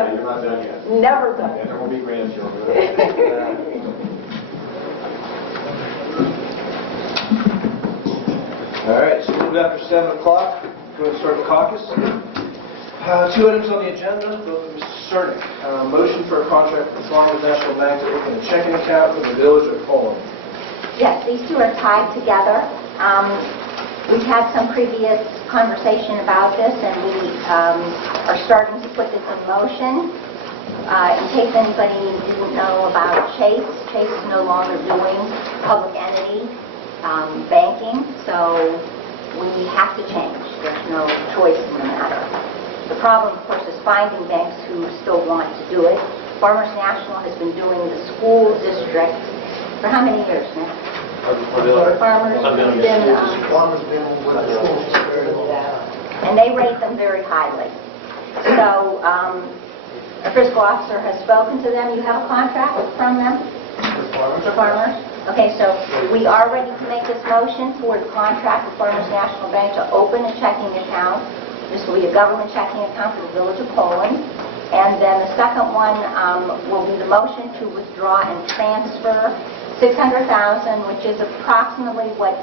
Yeah, you're not done yet. Never done. Yeah, there will be grandchildren. All right, so move after 7 o'clock. Go ahead and start the caucus. Two items on the agenda, both from Mr. Cernick. Motion for a contract with Farmers National Bank to open a checking account for the village of Poland. Yes, these two are tied together. We've had some previous conversation about this, and we are starting to put this in motion. In case anybody didn't know about Chase, Chase is no longer doing public entity banking, so we have to change. There's no choice in the matter. The problem, of course, is finding banks who still want to do it. Farmers National has been doing the school district for how many years now? Farmers have been with the school district, and they rate them very highly. So a fiscal officer has spoken to them. You have a contract from them? For farmers? Okay, so we are ready to make this motion for the contract with Farmers National Bank to open a checking account. This will be a government checking account for the village of Poland. And then the second one will be the motion to withdraw and transfer $600,000, which is approximately what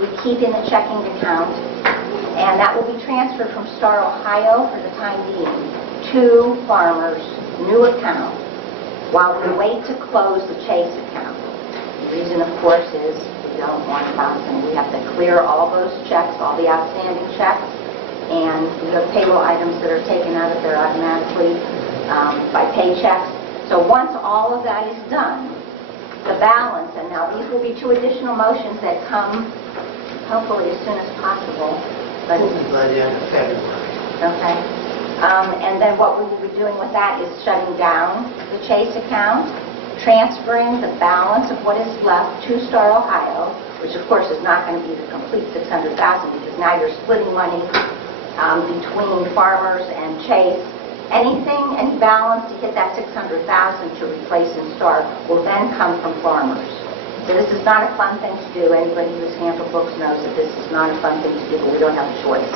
we keep in the checking account. And that will be transferred from Star, Ohio for the time being to Farmers' new account while we wait to close the Chase account. The reason, of course, is we don't want to bounce, and we have to clear all those checks, all the outstanding checks, and the payroll items that are taken out of there automatically by paychecks. So once all of that is done, the balance, and now these will be two additional motions that come hopefully as soon as possible. By the end of February. Okay. And then what we will be doing with that is shutting down the Chase account, transferring the balance of what is left to Star, Ohio, which of course is not going to be the complete $600,000 because now you're splitting money between Farmers and Chase. Any balance to hit that $600,000 to replace in Star will then come from Farmers. So this is not a fun thing to do. Anybody who's handled books knows that this is not a fun thing to do, but we don't have a choice.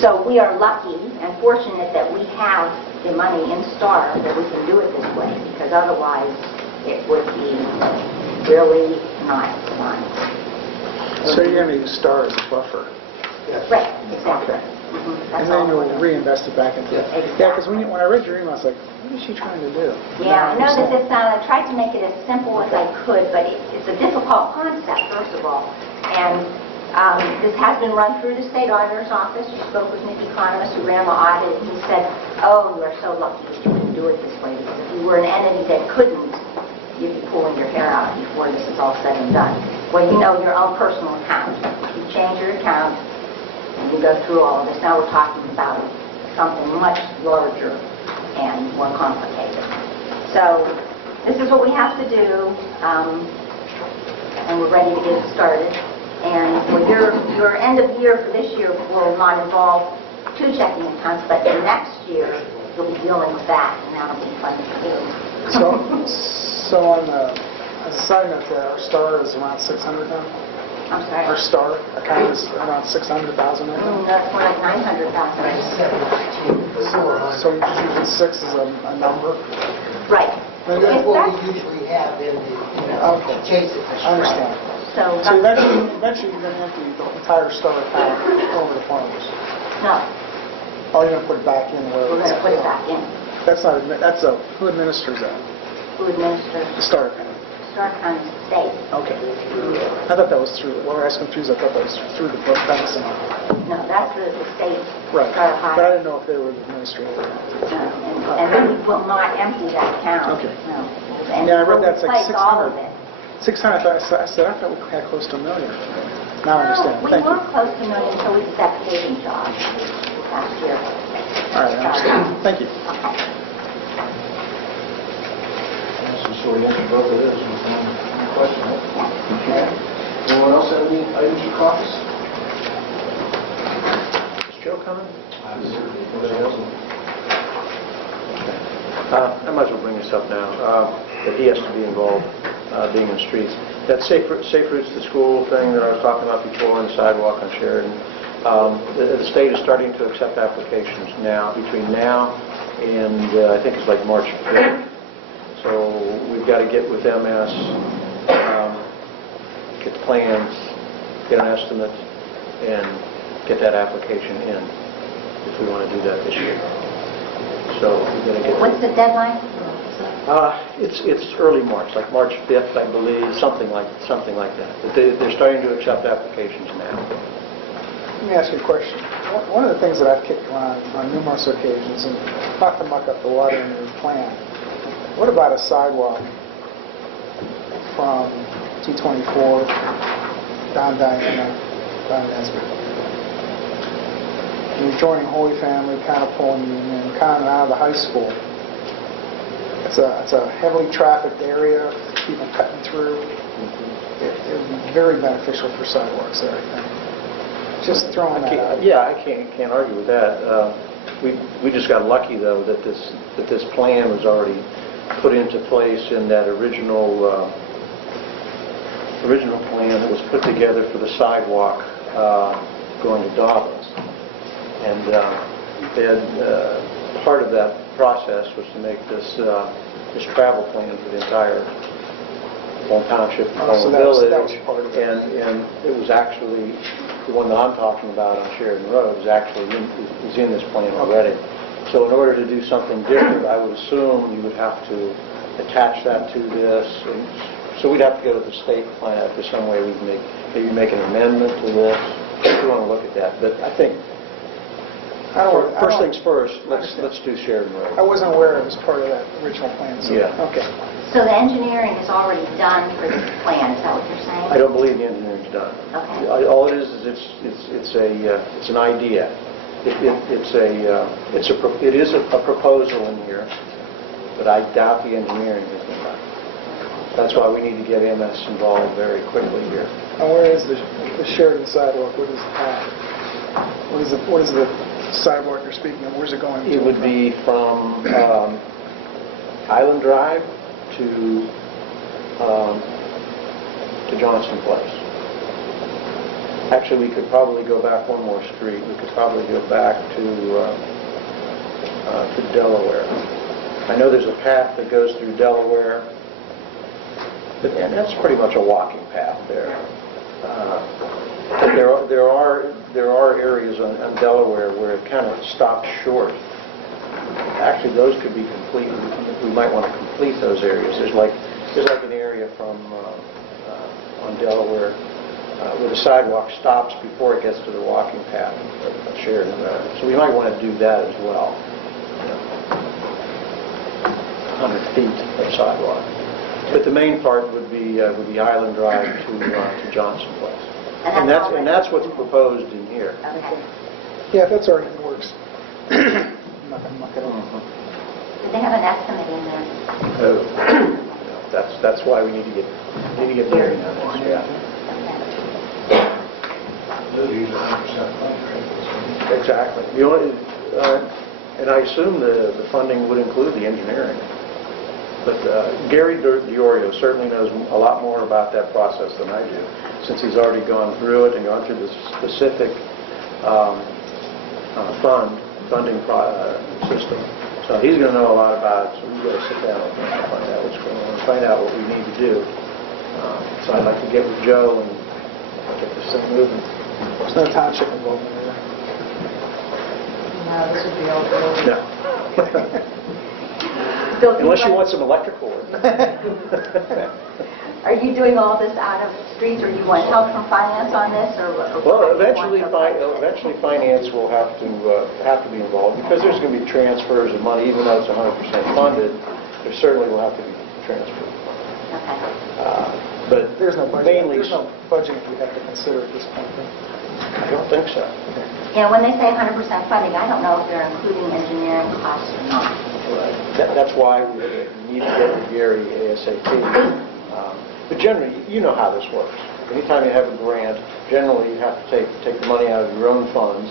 So we are lucky and fortunate that we have the money in Star that we can do it this way, because otherwise it would be really not fun. So you're going to use Star as a buffer? Yes. Right, exactly. Okay. Mm-hmm. And then you'll reinvest it back into it. Exactly. Yeah, because when I read your email, I was like, what is she trying to do? Yeah, I know that this, I tried to make it as simple as I could, but it's a difficult concept, first of all. And this has been run through the state auditor's office. You spoke with Nick Economist who ran the audit, and he said, oh, you are so lucky that you can do it this way, because if you were an entity that couldn't, you'd be pulling your hair out before this is all said and done. Well, you know your own personal account. If you change your account and you go through all of this, now we're talking about something much larger and more complicated. So this is what we have to do, and we're ready to get it started. And well, your end of year for this year will not involve two checking accounts, but the next year you'll be dealing with that, and that'll be fun to do. So on a side note there, our Star is around 600 now? I'm sorry. Our Star account is around 600,000 right now? That's more like 900,000. So you're just using 6 as a number? Right. That's what we usually have in the Chase account. I understand. So eventually you're going to empty the entire Star account over to Farmers? no, Oh, you're going to put it back in where we're it's going to put it back in. Who administers that? Who administers The Star account. Star County State? Okay. I thought that was through, well, I was confused. I thought that was through the banks and all. No, that's the state. Right. Star But I Ohio. didn't know if they were the administrator. No, and we will not empty that account. Okay. No. And Yeah, I we'll read that's like replace all of 600. it. 600, I thought we had close to $1 million. Now I understand. We Thank were you. close to $1 million until we did that paving job last year. All right, I understand. Thank you. Okay. So we answered both of those. Any question, right? Okay. Anyone else have any items for caucus? Is Joe coming? Anybody else? I might as well bring this up now, that he has to be involved, being in the streets. That safe routes to school thing that I was talking about before, and the sidewalk on Sheridan, The state is starting to accept applications now, between now and I think it's like March 5th. So we've got to get with MS, get the plans, get an estimate, and get that application in if we want to do that this year. So we're going to get. What's the deadline? It's early March, like March 5th, I believe, something like that. But they're starting to accept applications now. Let me ask you a question. One of the things that I've kicked around on numerous occasions, and not to muck up the water in your plan, what about a sidewalk from T24 down Diana, down Nesbitt? And you're joining Holy Family, kind of pulling you in, kind of out of the high school. It's a heavily trafficked area, people cutting through. It would be very beneficial for sidewalks there, I think. Just throwing that out. Yeah, I can't argue with that. We just got lucky though that this plan was already put into place in that original plan that was put together for the sidewalk going to Dobbins. And part of that process was to make this travel plan for the entire Poland Township, So Poland that was Village, part of it. and it was actually the one that I'm talking about on Sheridan Road is actually in this plan already. So in order to do something different, I would assume you would have to attach that to this. And so we'd have to go to the state plan if there's some way we can maybe make an amendment to this. If you want to look at that, but I think first things first. Let's do Sheridan Road. I wasn't aware it was part of that original plan. So, Yeah. Okay. So the engineering is already done for this plan, is that what you're saying? I don't believe the engineering's done. Okay. All it is it's an idea. It is a proposal in here, but I doubt the engineering has been done. That's why we need to get MS involved very quickly here. And where is the Sheridan sidewalk? What is that? What is the sidewalk you're speaking of? Where's it going to? It would be from Island Drive to Johnston Place. Actually, we could probably go back one more street. We could probably go back to Delaware. I know there's a path that goes through Delaware, and that's pretty much a walking path there. But there are areas on Delaware where it kind of stops short. Actually, those could be completed. We might want to complete those areas. There's like an area from on Delaware where the sidewalk stops before it gets to the walking path of Sheridan Road. So we might want to do that as well. 100 feet of sidewalk. But the main part would be Island Drive to Johnson Place. And that's what's proposed in here. Okay. Yeah, if that's already in the works. I'm not going to muck it up. Did they have an estimate in there? That's why we need to get Gary on this. Yeah. Exactly. The only, and I assume the funding would include the engineering. But Gary DiOrio certainly knows a lot more about that process than I do, since he's already gone through it and gone through the specific funding system. So he's going to know a lot about it, so we've got to sit down with him and find out what's going on, find out what we need to do. So I'd like to get with Joe and get this thing moving. There's no township involvement there. No, this would be all good. No. Unless you want some electrical work. Are you doing all this out of streets, or you want help from finance on this, or? Well, eventually finance will have to be involved, because there's going to be transfers of money, even though it's 100% funded. There certainly will have to be transfers. Okay. But There's no budget. mainly, There's no budgeting we have to consider at this point. I don't think so. Yeah, when they say 100% funding, I don't know if they're including engineering costs or not. That's why we need to get with Gary ASAP. But generally, you know how this works. Anytime you have a grant, generally you have to take the money out of your own funds,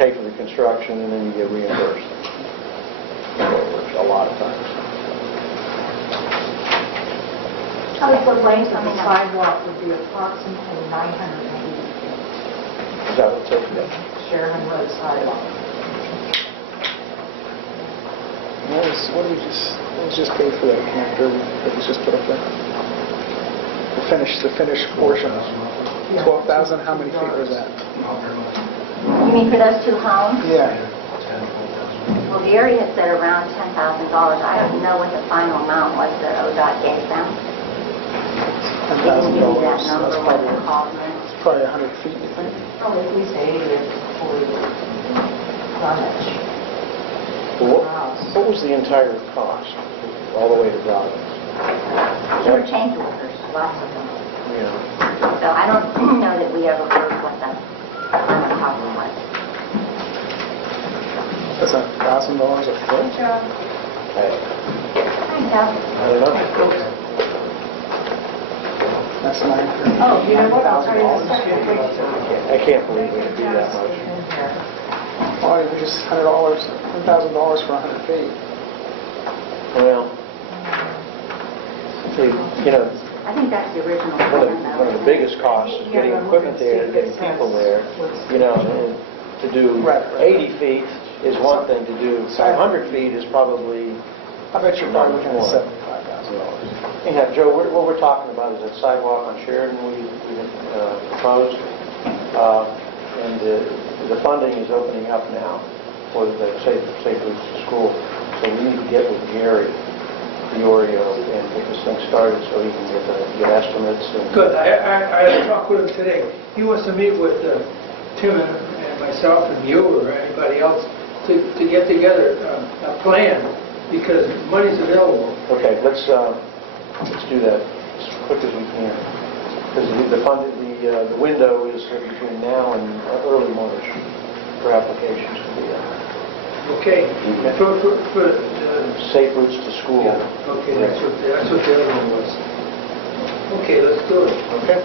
pay for the construction, and then you get reimbursed. That's how it works a lot of times. The length of the sidewalk would be approximately 980 feet. Is that what it says? Sherman Road sidewalk. What was just paid for that connector that was just put up there? The finished portion. 12,000, how many feet was that? You mean for those two homes? Yeah. Well, Gary had said around $10,000. I don't know what the final amount was that ODOT gave them. He didn't give me that $10,000. number, what the cost was. It's probably 100 feet, you think? Oh, at least 80 or 40 frontage. What was the entire cost, all the way to Providence? There were change orders, lots of them. Yeah. So I don't know that we ever heard what the final cost was. That's $1,000 a foot? Hey, Kind of. I don't know. That's $9,000. Oh, you know what, I'll tell you in a second. I can't believe it would be that much. Oh, it was just $100, $1,000 for 100 feet. Well, you know, I think that's the original one plan, though. of the biggest costs is getting equipment there and getting people there, you know, and to do Right. 80 feet is one thing, to do 500 feet is probably, I bet you're probably looking at $75,000. anyhow, Joe, what we're talking about is that sidewalk on Sheridan we proposed, and the funding is opening up now for the Safe Routes to School, so we need to get with Gary Fiorio and get this thing started so he can get estimates. And Good. I had a talk with him today. He wants to meet with Tim and myself and you or anybody else to get together a plan because money's available. Okay, let's do that as quick as we can, because the window is between now and early March for applications to be Okay. And for Safe Routes to School. yeah. Okay, that's what the other one was. Okay, let's do it. Okay.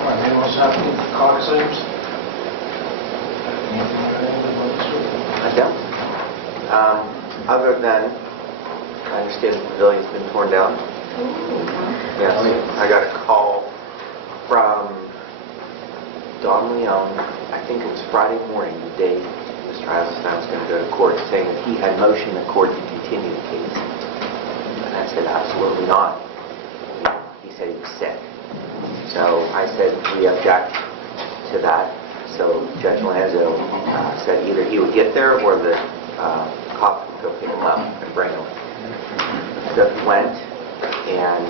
All right, anyone else have any caucus items? I don't. Other than, I understand the pavilion's been torn down. Yes, I got a call from Don Leon, I think it was Friday morning, the day Mr. Eisenstein was going to go to court, saying that he had motioned the court to continue the case. And I said, absolutely not. He said he was sick. So I said, we object to that. So Judge Lanzo said either he would get there or the cop would go pick him up and bring him. So he went, and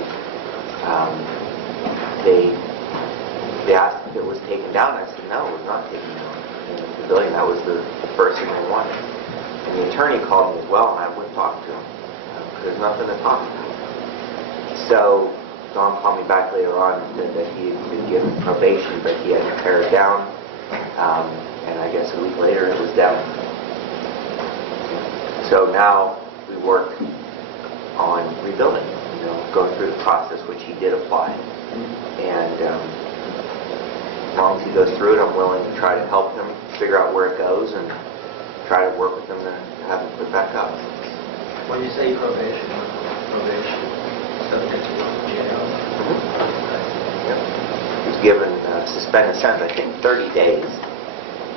they asked if it was taken down. I said, no, it was not taken down. In the pavilion, that was the first thing they wanted. And the attorney called me as well, and I wouldn't talk to him. There's nothing to talk about. So Don called me back later on and said that he had been given probation, but he had to tear it down. And I guess a week later it was down. So now we work on rebuilding, going through the process, which he did apply. And as long as he goes through it, I'm willing to try to help him figure out where it goes and try to work with him to have it put back up. When you say probation, subject to jail. Yep. He was given suspended sentence, I think 30 days,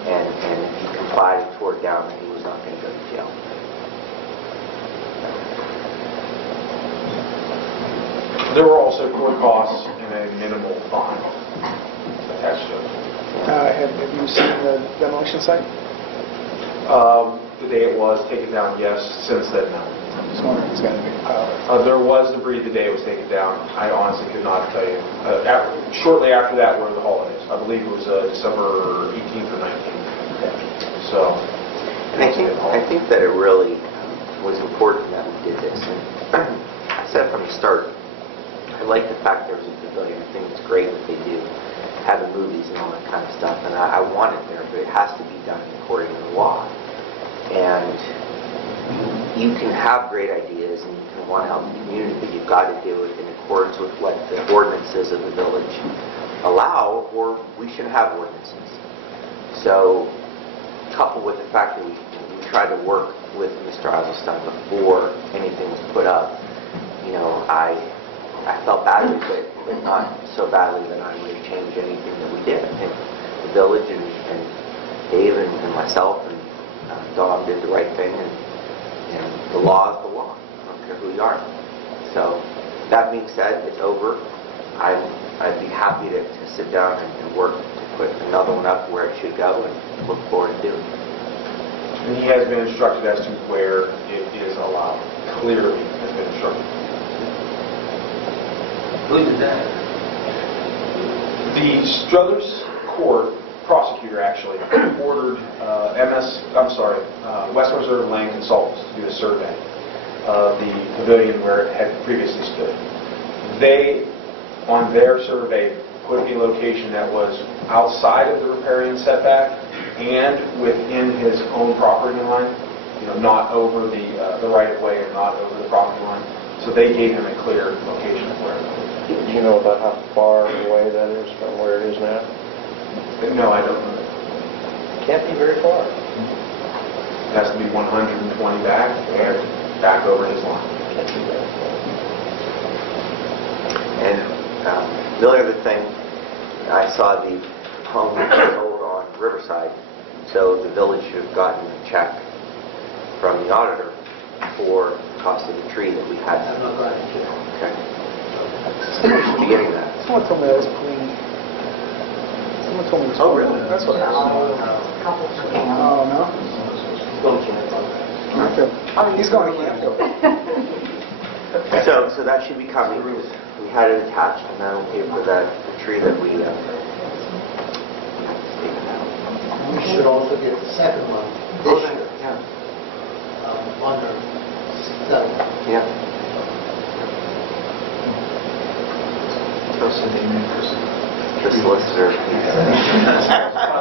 and if he complied and tore it down, then he was not going to go to jail. There were also court costs and a minimal fine attached to it. Have you seen the demolition site? The day it was taken down, yes. Since then, no. Just wondering, it's got a big pile. There was debris the day it was taken down. I honestly could not tell you. Shortly after that were the holidays. I believe it was December 18th or 19th. So, And I think that it really was important that we did this. And I said from the start, I like the fact there was a pavilion. I think it's great what they do, having movies and all that kind of stuff. And I want it there, but it has to be done according to the law. And you can have great ideas and you can want to help the community, but you've got to do it in accordance with what the ordinances of the village allow, or we should have ordinances. So, coupled with the fact that we tried to work with Mr. Eisenstein before anything was put up, I felt badly, but but not so badly that I would have changed anything that we did. I think the village and Dave and myself and Dom did the right thing, and the law is the law. I don't care who you are. So that being said, it's over. I'd be happy to sit down and work to put another one up where it should go, and look forward to doing it. And he has been instructed as to where it is allowed. Clearly has been instructed. Who did that? The Struthers Court prosecutor actually ordered West Reserve Land Consultants to do a survey of the pavilion where it had previously stood. They, on their survey, put a location that was outside of the riparian setback and within his own property line, not over the right-of-way and not over the property line. So they gave him a clear location of where it was. Do you know about how far away that is from where it is now? No, I don't know. Can't be very far. It has to be 120 back and back over his line. Can't be very far. And the only other thing, I saw the home sold on Riverside, so the village should have gotten a check from the auditor for the cost of the tree that we had. I'm not glad to hear. Okay. So we should be getting that. Someone told me that was clean. Someone told me it was Oh, clean. really? That's what happened. Couple Oh, no? Don't care about that. Okay. He's going to camp. So that should be coming. We had it attached, and then we'll pay for the tree that we taken out. We should also get the second one this year. Under settlement. Yeah. The solicitor.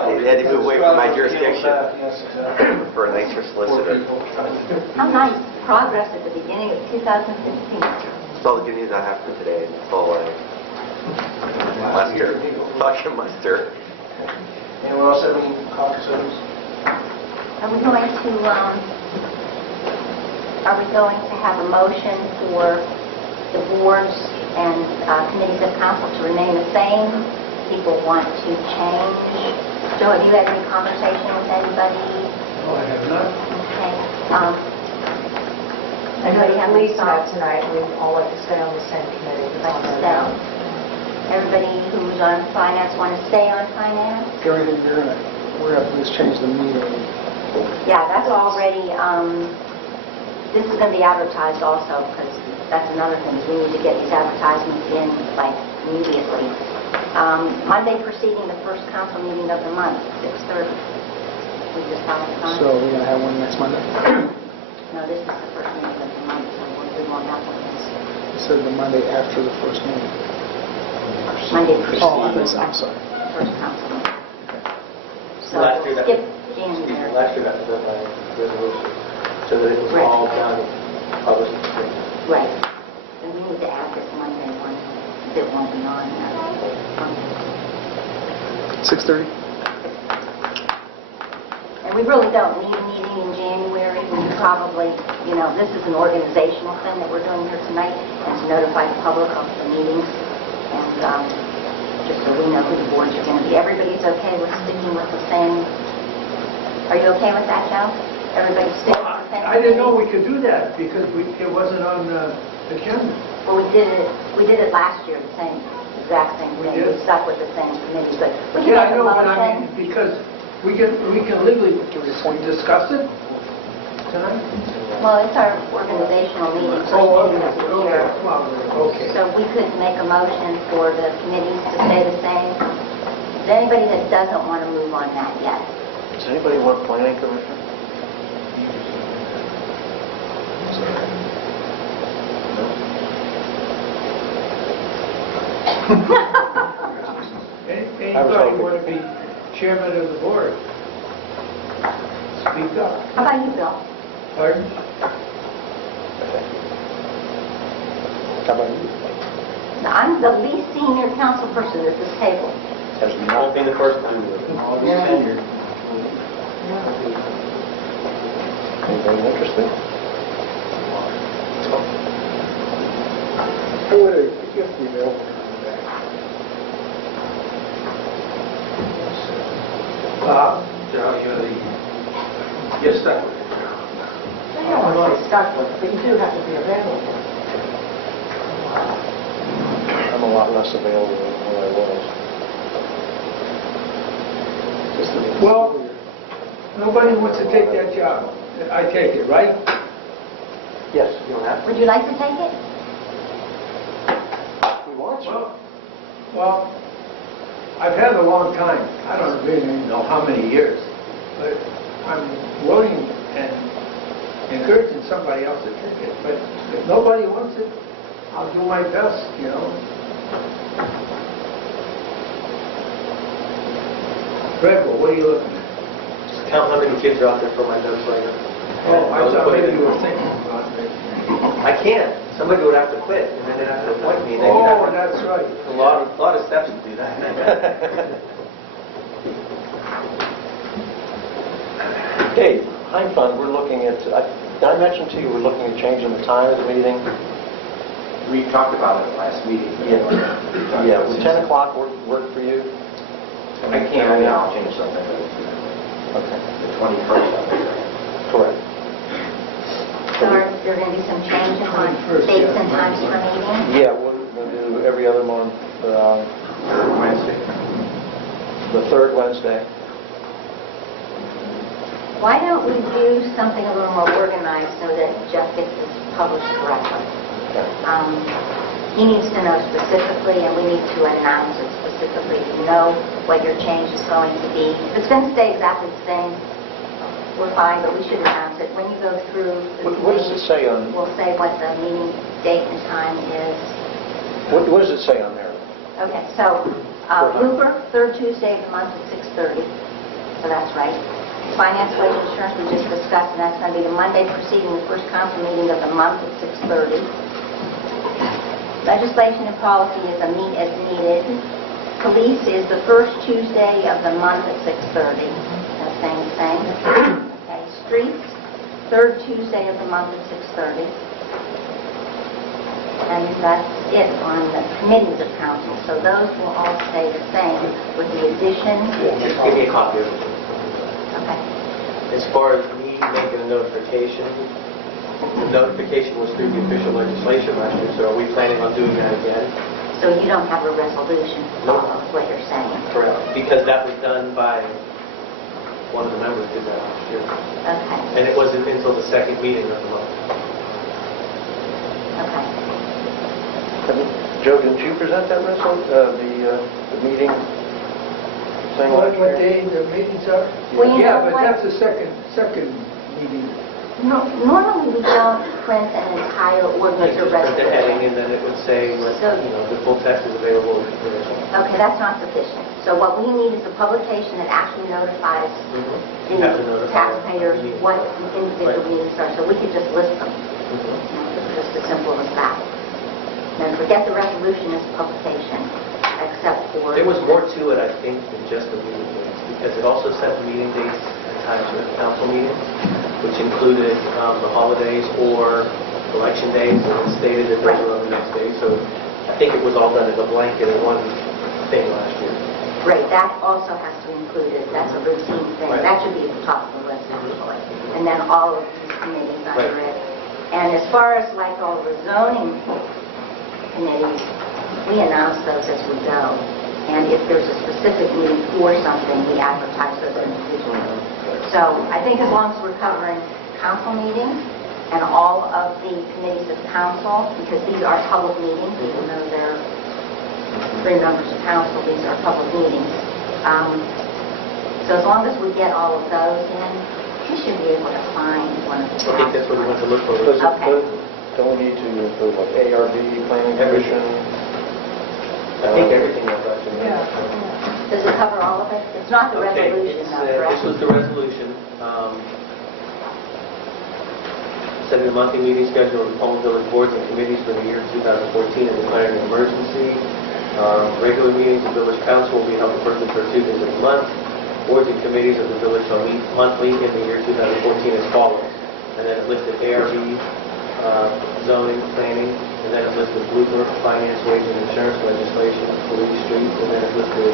They had to move away from my jurisdiction Yes, exactly. for a nicer solicitor. How nice progress at the beginning of 2015. That's all the good news I have for today. It's all muster. Fucking muster. Anyone else have any caucus items? Are we going to have a motion for the boards and committees of council to remain the same? People want to change. Joe, have you had any conversation with anybody? No, I have not. Okay. I know Anybody the have police any met thoughts? tonight, we all like to stay on the same committee. Like to stay on? Everybody who's on finance want to stay on finance? The only thing we're going to do is change the meeting. Yeah, that's already, this is going to be advertised also, because that's another thing, is we need to get these advertisements in, like, immediately. Monday preceding the first council meeting of the month, 6:30. We just have it on. So we're going to have one next Monday? No, this is the first meeting of the month, so we won't have one this You said the Monday after the first meeting. Monday Oh, preceding I'm sorry. the first council meeting. So Last year we'll that- skip January. Last year that was done by resolution, so that it was Right. all done, published. Right. And we need to add this Monday one, because it won't be on there. 6:30? And we really don't need a meeting in January. We probably, this is an organizational thing that we're doing here tonight, and to notify the public of the meetings, and just so we know who the boards are going to be. Everybody's okay with sticking with the same? Are you okay with that, Joe? Everybody stick with the same? I didn't know we could do that because it wasn't on the agenda. Well, we did it last year, the exact same We thing. did? We stuck with the same committee, but we can Yeah, I make a know, but I motion. mean, because we can legally discuss it tonight. Well, it's our organizational meeting, first Oh, meeting of the year. okay. So we could make a motion for the committees to stay the same. Is there anybody that doesn't want to move on that yet? Does anybody want planning commission? Anybody want to be chairman of the board? Speak up. How about you, Bill? Pardon? How about you? I'm the least senior council person at this table. Has not been the first time. Yeah. Anybody interested? Hey, what, you have to be available to come back. Yes, sir. You don't want to be stuck with it, but you do have to be available. I'm a lot less available than what I was. Well, nobody wants to take that job. I take it, right? Yes, you don't have to. Would you like to take it? We want you. Well, I've had it a long time. I don't really know how many years, but I'm willing and encouraging somebody else to take it. But if nobody wants it, I'll do my best, you know. Gregor, what are you looking at? Just count how many kids are out there for my notes later. Oh, I thought maybe you were thinking about it. I can't. Somebody would have to quit, and then they'd have to appoint me. Then you'd Oh, have to- that's right. A lot of steps to do that. Dave, Heim Fund, we're looking at, did I mention to you, we're looking at changing the time of the meeting? We talked about it last meeting. Yeah, would 10 o'clock work for you? I can't, I mean, I'll change something. Okay. The 21st, I think. Correct. So are there going to be some changes on 21st, dates yeah. and times for meetings? Yeah, we'll do every other month, Wednesday. the third Wednesday. Why don't we do something a little more organized so that Jeff gets this published correctly? Okay. He needs to know specifically, and we need to announce it specifically to know what your change is going to be. If it's going to stay exactly the same, we're fine, but we should announce it. When you go through the What does it say on, we'll say what the meeting date and time is. what does it say on there? Okay, so Blooper, third Tuesday of the month at 6:30. So that's right. Finance, wage, insurance, we just discussed, and that's going to be the Monday preceding the first council meeting of the month at 6:30. Legislation and policy is a meet as needed. Police is the first Tuesday of the month at 6:30. That's saying the same. Okay, streets, third Tuesday of the month at 6:30. And that's it on the committees of council. So those will all stay the same with the addition. Just give me a copy of it. Okay. As far as me making a notification, the notification was through the official legislation last year, so are we planning on doing that again? So you don't have a resolution to No. follow what you're saying. Correct. Because that was done by, one of the members did that last year. Okay. And it wasn't until the second meeting of the month. Okay. Joe, didn't you present that the meeting thing last What year? day the meetings are? Well, you Yeah, know but what? that's the second meeting. No, normally we don't print an entire ordinance or Just print the heading, resolution. and then it would say, the full text is available. Okay, that's not sufficient. So what we need is a publication that actually notifies You have to the notify taxpayers the meeting. what the individual Right. meetings are, so we could just list them. It's just as simple as that. Then forget the resolution as a publication, except for... There was more to it, I think, than just the meeting dates, because it also set the meeting dates and times for the council meeting, which included the holidays or election days, and it stated that those were on the next day. So I think it was all done as a blanket in one thing last year. Right, that also has to be included, that's a routine thing. Right. That should be at the top of the list, actually. And then all of these committees under Right. it. And as far as like all the zoning committees, we announce those as we go. And if there's a specific need for something, we advertise those individually. So I think as long as we're covering council meetings and all of the committees of council, because these are public meetings, even though they're 3 members of council, these are public meetings. So as long as we get all of those in, we should be able to find one of the I think that's what we went to look for. Does it Okay. don't we need to include like ARB, Planning Commission? I think everything was actually. Does it cover all of it? It's not the Okay, resolution, though, this correct? was the resolution. Setting the monthly meeting schedule of the Poland Village boards and committees for the year 2014 and declaring an emergency. Regular meetings of village council will be held the first and third Tuesdays of the month. Boards and committees of the village shall meet monthly in the year 2014 as follows. And then it listed ARB, zoning, planning, and then it listed Blooper, finance, wage, and insurance legislation, police, streets, and then it listed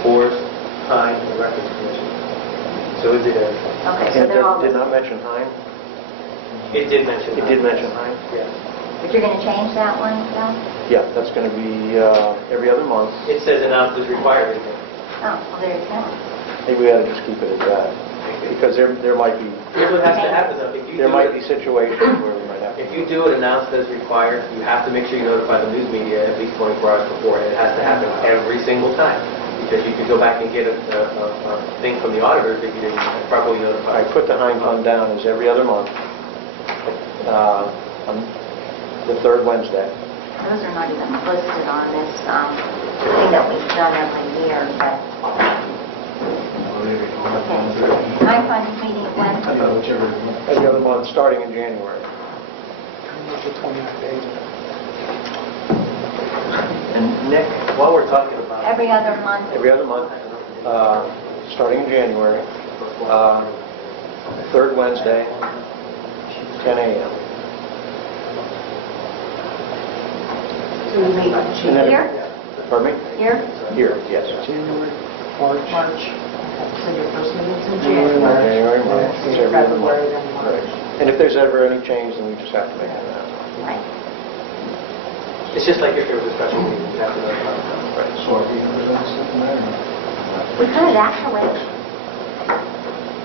forest, time, and records commission. So it did, Okay, so And they're all did listed. not mention Hein? it did mention. It did mention Hein? Yes. But you're going to change that one, John? Yeah, that's going to be every other month. It says announced as required. Oh, well, there you go. Maybe we ought to just keep it at that, because there might be, Here's what has to happen though. If you there do might it- be situations where we might have to. If you do it announced as required, you have to make sure you notify the news media at least 24 hours before. And it has to happen every single time. Because you could go back and get a thing from the auditors if you didn't properly I notify. put the Hein Fund down as every other month, on the third Wednesday. Those are not even listed on this thing that we've done every year, but... Okay. Time fund meeting when? Every other month, starting in January. It's the 29 days. And Nick, while we're talking about Every other month. Every other month, starting in January, third Wednesday, 10 a.m. So you mean And then- Here? Pardon me? Here? Here, yes. January, March. March? Okay, so your first meeting's in January, January. January, March, Then it's every other February, month. then March. Right. And if there's ever any change, then we just have to make it announcement. Right. it's just like if there was a special meeting, you have to notify them. We could actually.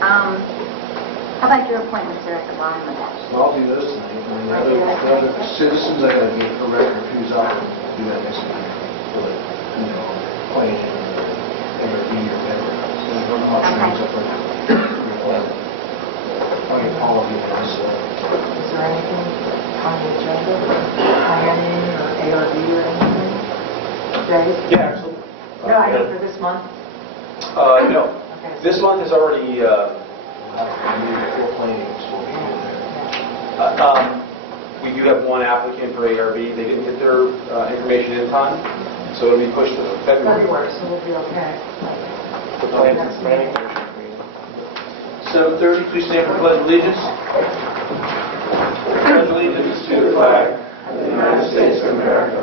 How about your appointments there at the bottom of that? Well, I'll do those tonight. I mean, the other citizens, I gotta get a record of who's up and do that next week. For the, plan and ARB or whatever. So we're not names up right now. I'll get all of you guys, so. Is there anything on the agenda, planning or ARB or anything? Dave? Yeah, absolutely. No, I mean for this month? No. Okay. This month is already, Before planning, so we'll be there. we do have one applicant for ARB. They didn't get their information in time, so it'll be pushed to February. February, so we'll be okay. The planning commission meeting. 7:30, please stand for pledge of allegiance. Pledge allegiance to the flag of the United States of America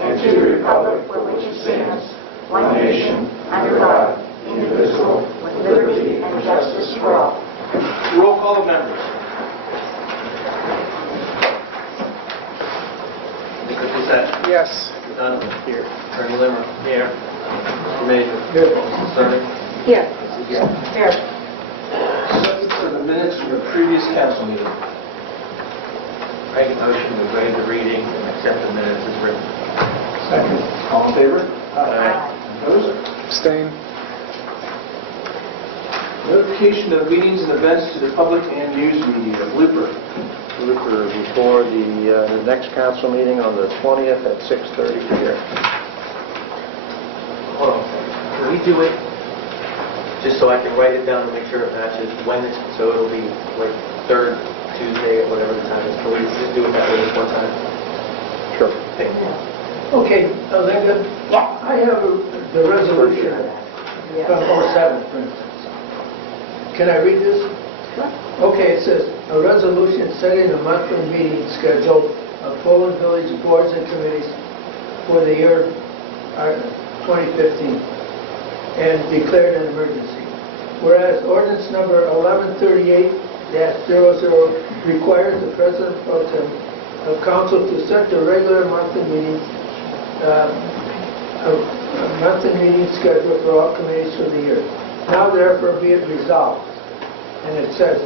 and to the republic for which it stands, one nation, under God, indivisible, with liberty and justice for all. Roll call of members. Mr. Doucette? Yes. Mr. Donovan? Here. Attorney Limmer? Here. Mr. Major? Good. Mrs. Cerny? Here. Here. Here. Subject to the minutes from the previous council meeting. I make a motion to waive the reading and accept the minutes as written. Second. All in favor? Opposed? Abstain. Notification of meetings and events to the public and news media. Blooper. Blooper before the next council meeting on the 20th at 6:30 here. Hold on a second. Can we do it, just so I can write it down to make sure it matches when it's, so it'll be like third Tuesday or whatever the time is. Can we just do it that way this one time? Sure. Thank you. Okay, Linda, Yes. I have the resolution from 07, for instance. Can I read this? Sure. Okay, it says, "A resolution setting a monthly meeting schedule of Poland Village boards and committees for the year 2015 and declared an emergency. Whereas ordinance number 1138-00 requires the President Pro Tem of Council to set the regular monthly meeting schedule for all committees for the year. Now therefore be it resolved." And it says,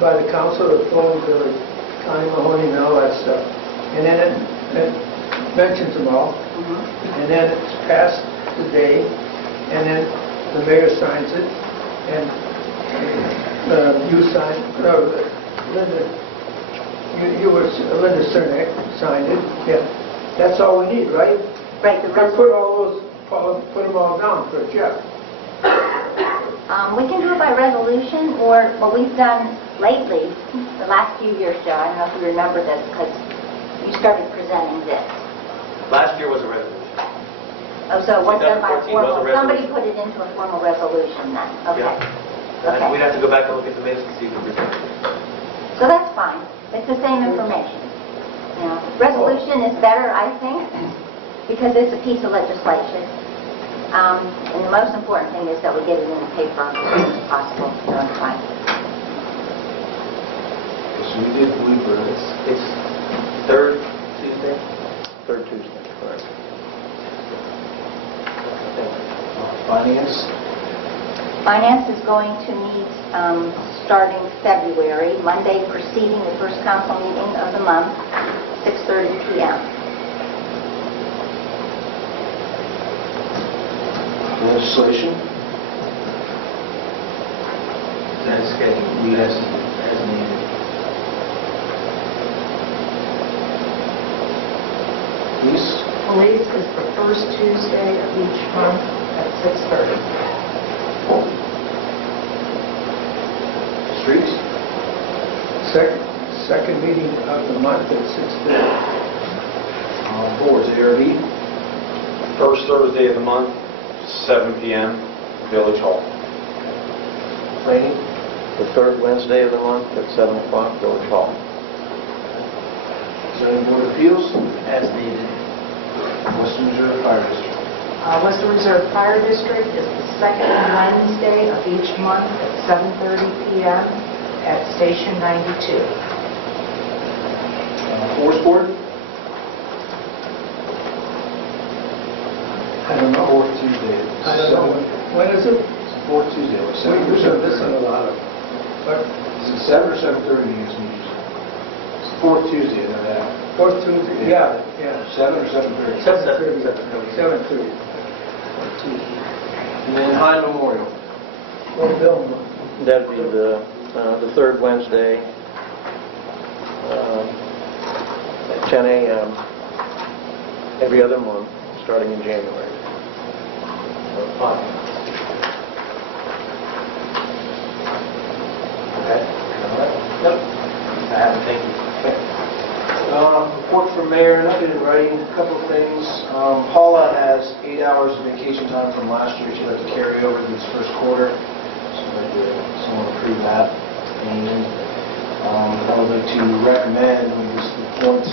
by the Council of Poland Village, Connie Mahoney and all that stuff. And then it mentions them all. And then it's passed today, and then the mayor signs it, and you sign, no, Linda, Linda Cernak signed it. Yeah, that's all we need, right? Right, the Put all those, put them all down for Jeff. We can do it by resolution, or what we've done lately, the last few years, Joe, I don't know if you remember this, because you started presenting this. Last year was a resolution. Oh, so what's done by 2014 was a formal, somebody resolution. put it into a formal resolution then, okay. Yeah. Okay. We'd have to go back and look at the minutes and see who presented it. So that's fine, it's the same information. You know, resolution is better, I think, because it's a piece of legislation. And the most important thing is that we get it in the paper as soon as possible during time. So we did Bluebird. It's third Tuesday? Third Tuesday, correct. Finance. Finance is going to meet starting February, Monday preceding the first council meeting of the month, 6:30 p.m. Legislation. That is scheduled as needed. Police. Police is the first Tuesday of each month at 6:30. Streets. Second meeting of the month at 6:30. Boards, ARB. First Thursday of the month, 7 p.m., Village Hall. Planning. The third Wednesday of the month at 7 o'clock, Village Hall. Zoning Board of Appeals. As needed. Western Reserve Fire District. Western Reserve Fire District is the second Wednesday of each month at 7:30 p.m. at Station 92. Forest Board. I don't know. Fourth Tuesday. I don't know. When is it? Fourth Tuesday. Or We're missing a lot of, but Is it 7 or 7:30 you guys meet? It's the fourth Tuesday, I know that. fourth Tuesday, yeah. 7 or 7:30? 7:30. And then High Memorial. Well, Bill, That'd be the third Wednesday at 10 a.m. every other month, starting in January. Okay. Nope. I haven't, thank you. Report from Mayor, nothing in writing, a couple of things. Paula has 8 hours of vacation time from last year she'd like to carry over to this first quarter. So I'd like to someone approve that. And I would like to recommend, we just appoint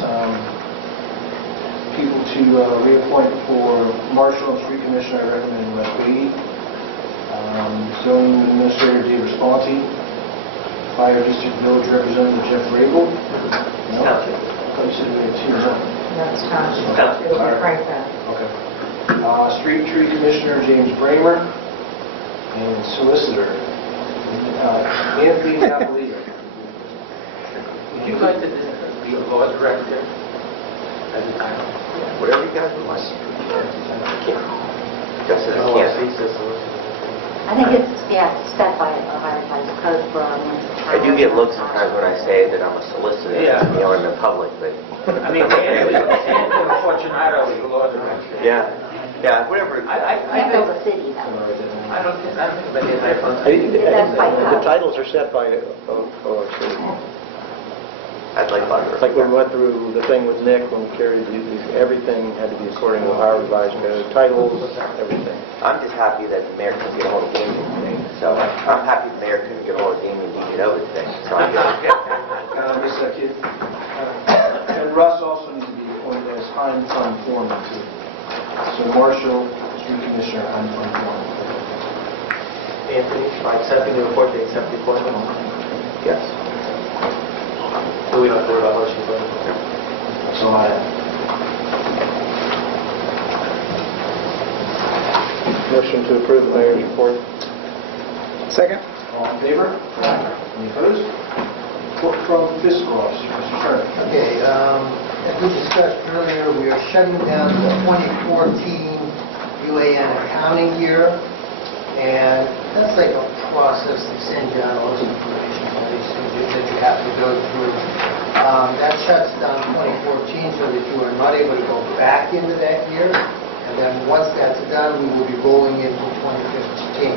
people to reappoint for Marshall and Street Commissioner. I recommend Wes Beatty. Zoning Administrator Dave Responti. Fire District Village Representative Jeff Rabel. No? I thought you said we had two. No. That's township. It'll be Frank then. Okay. Street Tree Commissioner James Bramer. And Solicitor Anthony Napolito. Would you like to be a law director at the time? Whatever you guys would like. Just as Oh, I I see, can. so solicitor. I think it's, set by Ohio Revised Code for our municipality. I do get looks sometimes when I say that I'm a solicitor, Yeah. you know, in the public, but... I mean, Anthony Fortunato, the law director. Yeah, yeah, whatever. I Can't build think, a city, though. I don't think about the typos. That's by The code. titles are set by ORC. I'd like to... Like when we went through the thing with Nick, when we carried everything had to be according to Ohio Revised Code, titles, everything. I'm just happy that the mayor couldn't get a hold of Damien today. So I'm happy the mayor couldn't get a hold of Damien to get over today. So I'm good. Miss that kid. And Russ also needs to be appointed as Heinz Fund Foreman, too. So Marshall, Street Commissioner, Heinz Fund Foreman. Anthony, by accepting the report, they accept the appointment? Yes. So we don't have to worry about motions on it? That's all I have. Motion to approve the mayor's report. Second? All in favor? Any opposed? Report from Fiscal Officer, Mr. Turner. Okay, as we discussed earlier, we are shutting down the 2014 UAN accounting year, and that's like a process that sends you out all this information that you have to go through. That shuts down 2014 so that you are not able to go back into that year, and then once that's done, we will be rolling into 2015.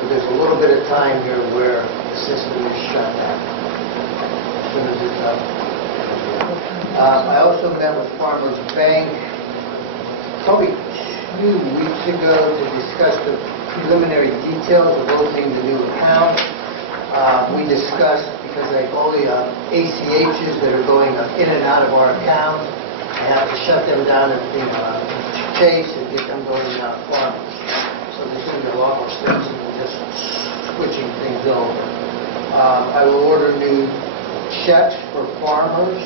So there's a little bit of time here where the system is shut down as soon as it's up. I also met with Farmers Bank probably 2 weeks ago to discuss the preliminary details of opening the new account. We discussed, because like all the ACHs that are going in and out of our account, I have to shut them down at the Chase and get them going out Farmers. so there's going to be a lot more steps than just switching things over. I will order new checks for farmers,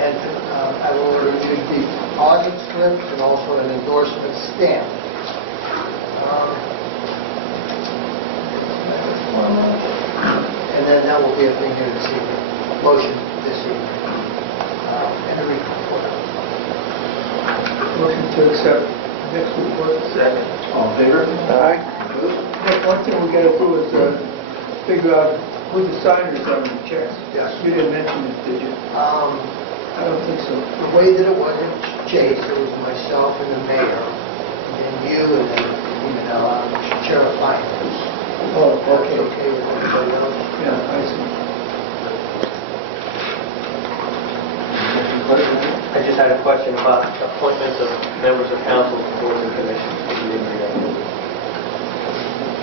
and I will order new deposit slips and also an endorsement stamp. And then that will be a thing here this evening, motion this evening, and a report. Motion to accept next report. Second. All in favor? Aye. Opposed? One thing we gotta do is figure out who the signers are on the checks. Yes. You didn't mention it, did you? I don't think so. The way that it was in Chase, it was myself and the mayor, and then you, and then, Chair of Finance. Oh, That's okay. okay with everybody else? Yeah, I see. I just had a question about appointments of members of council to boards and commissions. You didn't read that.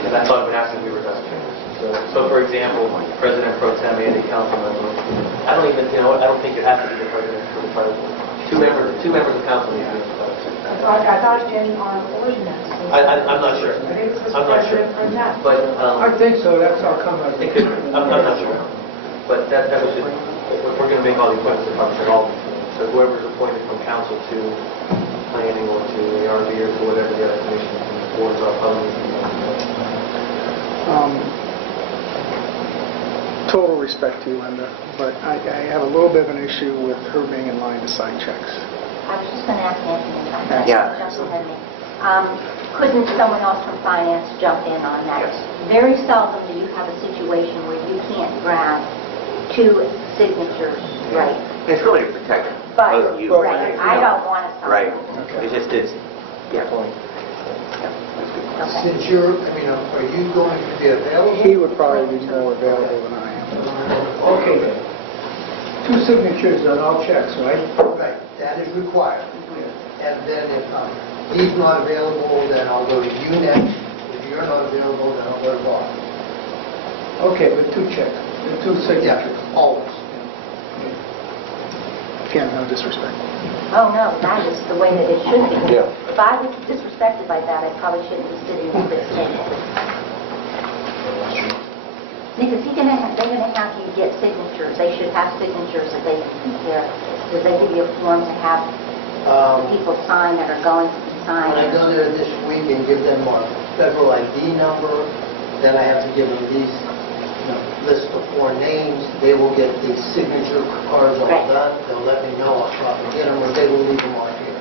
And that's all I've been asking we were done. So for example, President Pro Tem, any council member, I don't think it has to be the president or the president. Two members of council need to be the president. I thought in our ordinance. I'm not sure. I think it was I'm not sure. president for that. But, I think so, that's how come I think. I'm not sure. But that was just, if we're going to make all the appointments to function all, so whoever's appointed from council to planning or to ARB or to whatever the other commissions and boards are probably. Total respect to you, Linda, but I have a little bit of an issue with her being in line to sign checks. I was just going to ask Anthony. Yeah. Jump ahead of me. Couldn't someone else from finance jump in on that? Very seldom do you have a situation where you can't grab two signatures, right? It's really to protect But, both of you. right, I don't want to sign. Right. them. Yeah. Okay. Since are you going to be available? He would probably be more available than I am. Okay. Two signatures on all checks, right? Right, that is required. And then if he's not available, then I'll go to you next. If you're not available, then I'll go to Bob. Okay, with two checks, with two Yeah, signatures. always. Again, no disrespect. Oh, no, that is the way that it should be. Yeah. If I was disrespected like that, I probably shouldn't be sitting at this table. Because they're going to have you get signatures. They should have signatures that they give you a form to have people sign that are going to be signed. When I go there this week and give them a federal ID number, then I have to give them these, list of 4 names. They will get the signature cards all Right. done. They'll let me know. I'll stop and get them, or they will leave them on here.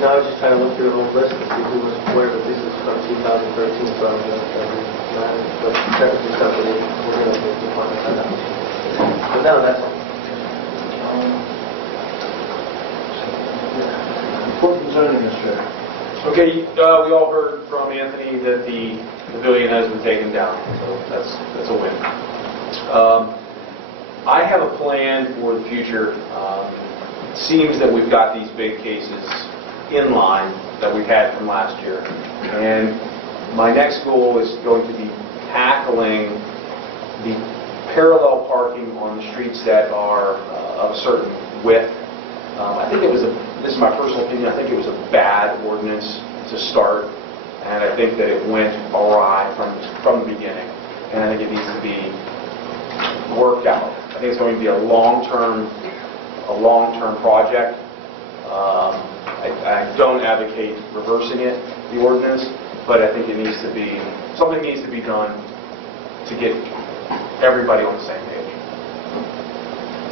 No, I was just trying to look through the whole list to see who was where, but this is from 2013, so I'm going to but that was just something we're going to make the final on that. But no, that's all. Report from zoning administrator. Okay, we all heard from Anthony that the pavilion has been taken down, so that's a win. I have a plan for the future. It seems that we've got these big cases in line that we've had from last year, and my next goal is going to be tackling the parallel parking on the streets that are of a certain width. I think this is my personal opinion, I think it was a bad ordinance to start, and I think that it went awry from the beginning, and I think it needs to be worked out. I think it's going to be a long-term project. I don't advocate reversing the ordinance, but I think something needs to be done to get everybody on the same page.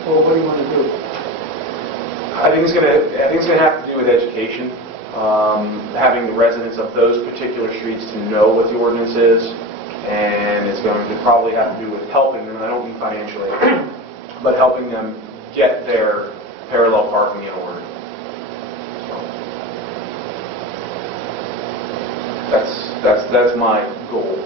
Well, what do you want to do? I think it's going to have to do with education, having the residents of those particular streets to know what the ordinance is, and it's going to probably have to do with helping them, I don't mean financially, but helping them get their parallel parking in order. That's my goal.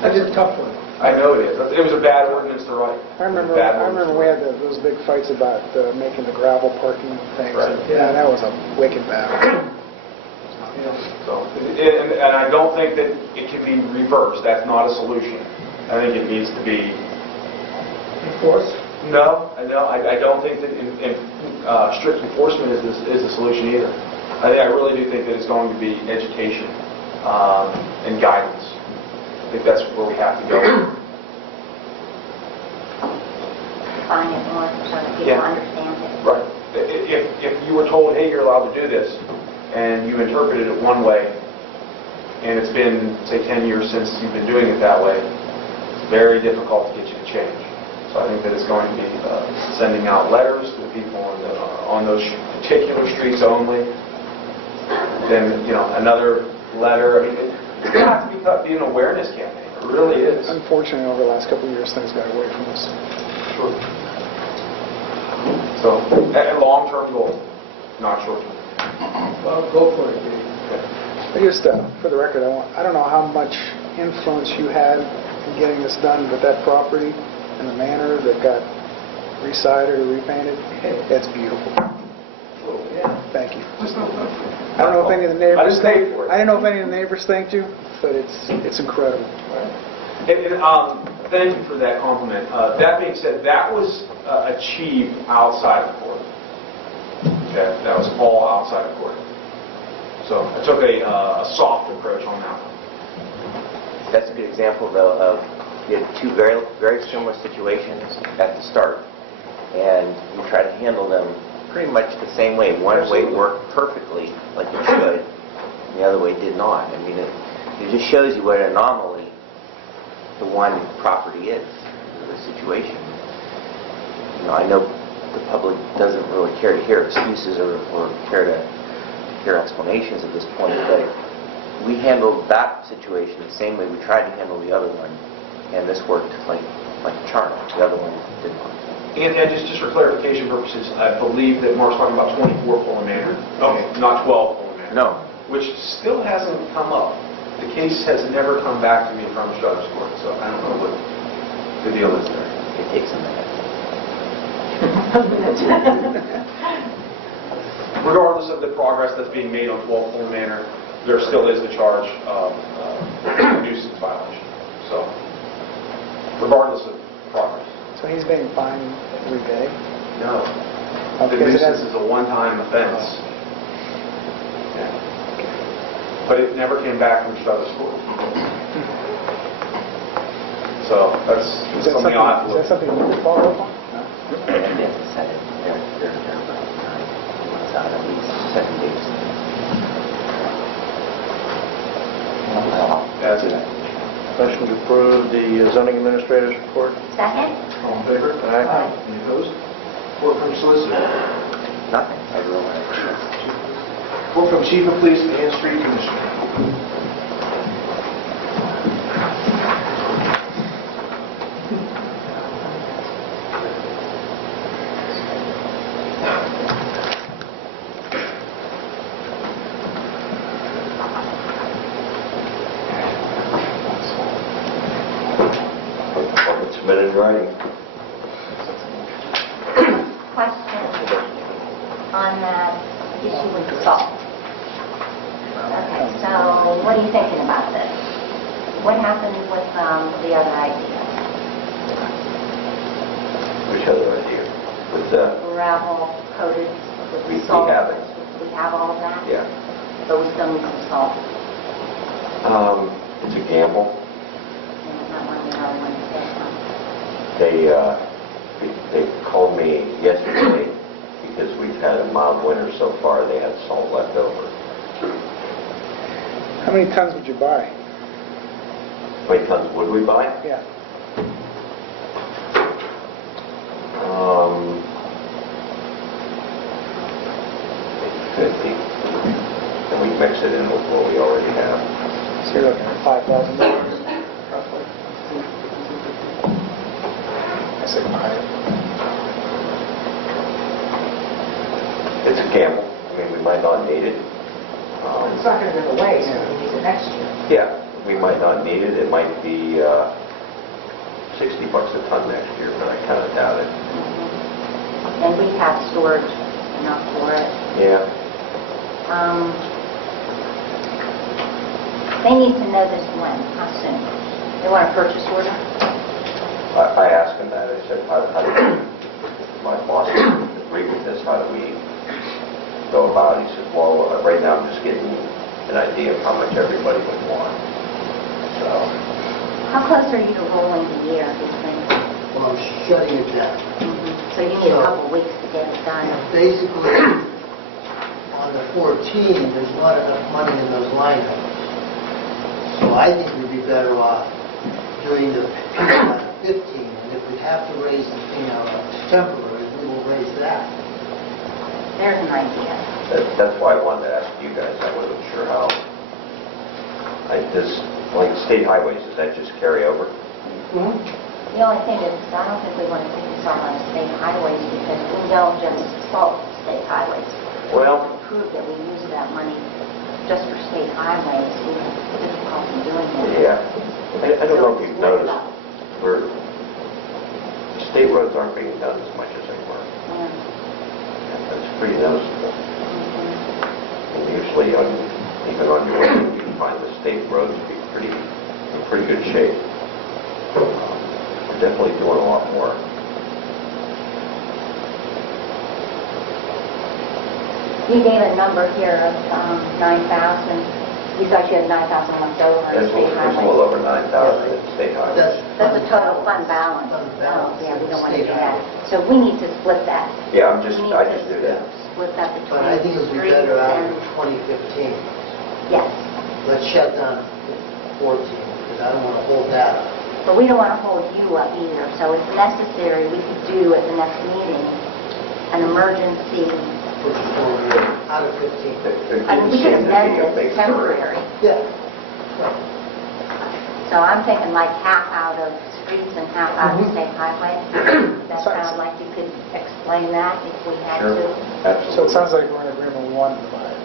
That's a tough one. I know it is. It was a bad ordinance to write. I remember we had those big fights about making the gravel parking things. Right. Yeah, that was a wicked battle. So, and I don't think that it can be reversed. That's not a solution. I think it needs to be Enforced? No, I don't think that strict enforcement is the solution either. I really do think that it's going to be education and guidance. I think that's where we have to go. Define it more so that people Yeah. understand it. Right. If you were told, hey, you're allowed to do this, and you interpreted it one way, and it's been, say, 10 years since you've been doing it that way, it's very difficult to get you to change. So I think that it's going to be sending out letters to the people on those particular streets only. Then, another letter. I mean, it's going to have to be an awareness campaign. It really is. Unfortunately, over the last couple of years, things got away from us. Sure. So, a long-term goal, not short-term. Well, go for it, Dave. I just, for the record, I don't know how much influence you had in getting this done with that property and the manor that got re-sided or repainted. It's beautiful. Thank you. I don't know if any of the neighbors. I just paid for it. I don't know if any of the neighbors thanked you, but it's incredible. Thank you for that compliment. That being said, that was achieved outside of court. Okay, that was all outside of court. So I took a soft approach on that one. That's a good example, though, of you had two very, very similar situations at the start, and you try to handle them pretty much the same way. One way worked perfectly, like it should, and the other way did not. I mean, it just shows you what an anomaly the one property is, the situation. I know the public doesn't really care to hear excuses or care to hear explanations at this point, but we handled that situation the same way we tried to handle the other one, and this worked like a charm. The other one did not. And just for clarification purposes, I believe that Mark's talking about 24 Poland Manor. Okay, not 12 Poland Manor. No. Which still hasn't come up. The case has never come back to me from Judge Court, so I don't know what the deal is there. It takes a minute. Regardless of the progress that's being made on 12 Poland Manor, there still is the charge of nuisance violation. So, regardless of progress. So he's being fined every day? No. The Because it nuisance has- is a one-time offense. Yeah. But it never came back from Strasbourg Court. So that's Is that something I'll have to something, is look that something you can follow up on? And then set it, they're about 9 months out, at least 7 days. That's it. Motion to approve the zoning administrator's report. Second? All in favor? Aye. Any opposed? Report from solicitor. Nothing. Everyone. Report from chief of police and street commissioner. Submitted in writing. Question on that issue with the salt. Okay, so what are you thinking about this? What happened with the other idea? Which other idea? With Gravel coated with We salt? have it. We have all of that? yeah. But we still need some salt. It's a gamble. And it's not one of the other ones that They called me yesterday because we've had a mild winter so far. They had salt left over. How many tons would you buy? How many tons would we buy? Yeah. Um, 50. And we mix it in with what we already have. So you're looking at $5,000 roughly. I said higher. It's a gamble. I mean, we might not need it. It's not going to go away, so we need it next year. Yeah, we might not need it. It might be $60 a ton next year, but I kind of doubt it. And we have storage enough for it. Yeah. They need to know this when, how soon? They want a purchase order? I asked him that. I said, how my boss doesn't agree with this, how do we go about it? He says, well, right now I'm just getting an idea of how much everybody would want. So, How close are you to rolling the year, these things? Well, I'm shutting it down. So you need a couple weeks to get it done. Basically, on the 14, there's not enough money in those line items. So I think we'd be better off doing the people at 15, and if we have to raise the, temporary, we will raise that. There's an idea. that's why I wanted to ask you guys. I wasn't sure how. Like state highways, does that just carry over? The only thing is, I don't think we want to put this all on state highways because we don't just fault state highways. Well, Prove that we use that money just for state highways. We have difficulty doing that. yeah. I don't know if you've noticed, state roads aren't being done as much as they were. Yeah. That's pretty noticeable. And usually, even on your way, you can find the state roads to be in pretty good shape. We're definitely doing a lot more. You gave a number here of 9,000. You thought you had 9,000 left over on There's state a little highways. over 9,000 in state highways. That's a total fund balance. Fund balance. Oh, yeah, we don't want to State do that. highways. So we need to split that. Yeah, We need I to just do that. Split that between But I think it would be streets better out and, in 2015. yes. Let's shut down 14, because I don't want to hold that up. But we don't want to hold you up either. So if necessary, we could do at the next meeting an emergency. Push it forward out of 15. I mean, we could amend this temporary. Yeah. So I'm thinking like half out of streets and half out of state highways. That sounds like you could explain that if we had Sure, to. absolutely. So it sounds like we're in agreement with one divide.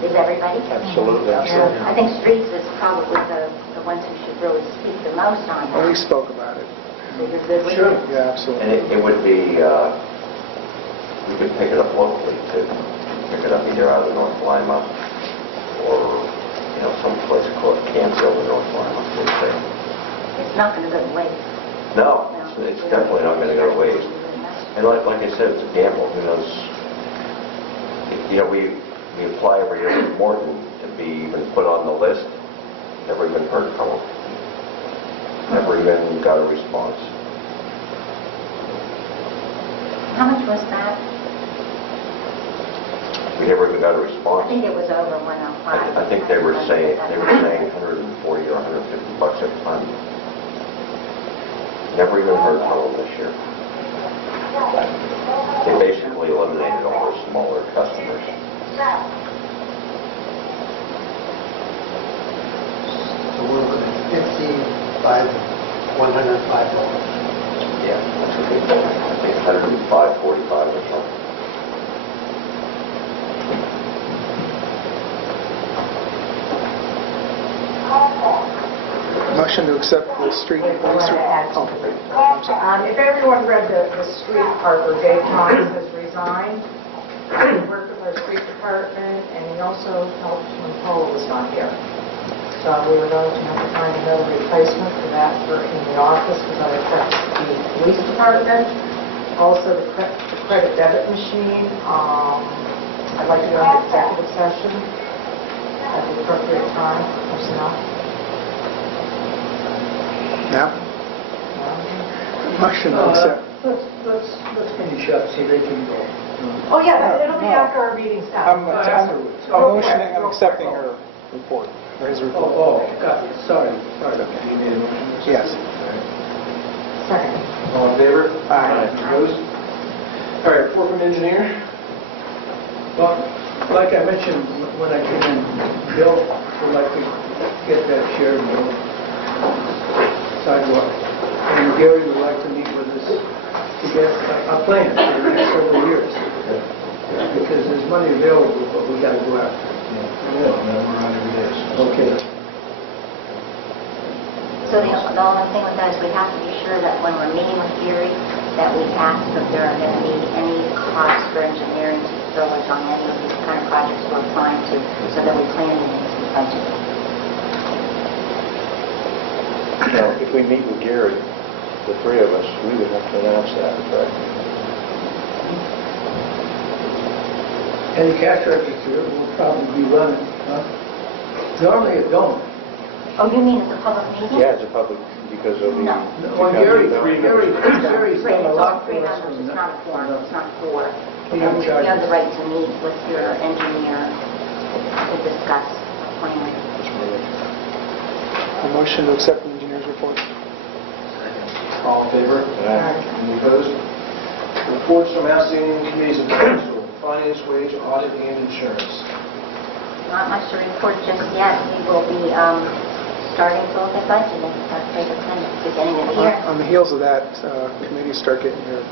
Is everybody? Absolutely. Yeah. I think streets is probably the ones who should really speak the most on Well, we that. spoke about it. So you're good with Sure. it? Yeah, And absolutely. it would be, we could pick it up locally too. Pick it up either out of North Lima or, someplace called Campville in North Lima. It's not going to go to waste. No, No. it's definitely not going to go to waste. And like I said, it's a gamble. Who knows? We apply every year to Morton to be even put on the list. Never even heard from them. Never even got a response. How much was that? We never even got a I response. think it was over 105. I think they were saying 140 or 150 bucks a ton. Never even heard from them this year. They basically eliminated all their smaller customers. So we're looking at 15 by $105. Yeah, that's what they told me. I think 105, 45 or something. Motion to accept the street and police. Oh, I'm sorry. If everyone read the street part where Dave Thomas has resigned, he worked with our street department, and he also helped when Paul was not here. So we were going to have to find another replacement for that in the office, because that affects the police department. Also, the credit debit machine, I'd like to go into executive session at the appropriate time, personnel. Now? Motion to accept. Let's finish up so they can go. Oh, yeah, it'll be No. after our meeting's I'm done. motioning, I'm accepting her report, or his report. Oh, got it. Sorry. You made a motion? Yes. Second. All in favor? Aye. Opposed? All right, report from engineer. Well, like I mentioned when I came in, Bill would like to get that shared sidewalk. And Gary would like to meet with us to get a plan for the next several years. Because there's money available, but we got to go after it. We're on every day. Okay. So the only thing with that is we have to be sure that when we're meeting with Gary, that we ask if there are going to be any costs for engineering to the village on any of these kind of projects we're applying to, so that we plan it into the budget. Now, if we meet with Gary, the three of us, we would have to announce that, correct? And the cash register will probably be running, huh? Normally it don't. Oh, you mean it's a public meeting? Yeah, it's a public, because of the... No. Well, Gary's Three, done a it's lot only for three us. members, it's not a quorum, it's not four. You have And you have the charges. right to meet with your engineer to discuss the plan. A motion to accept the engineer's report. All in favor? Any opposed? Reports from outstanding committees of council, finance, wage, audit, and insurance. Not much to report just yet. We will be starting to look at budgeting, beginning of the year. On the heels of that, committees start getting their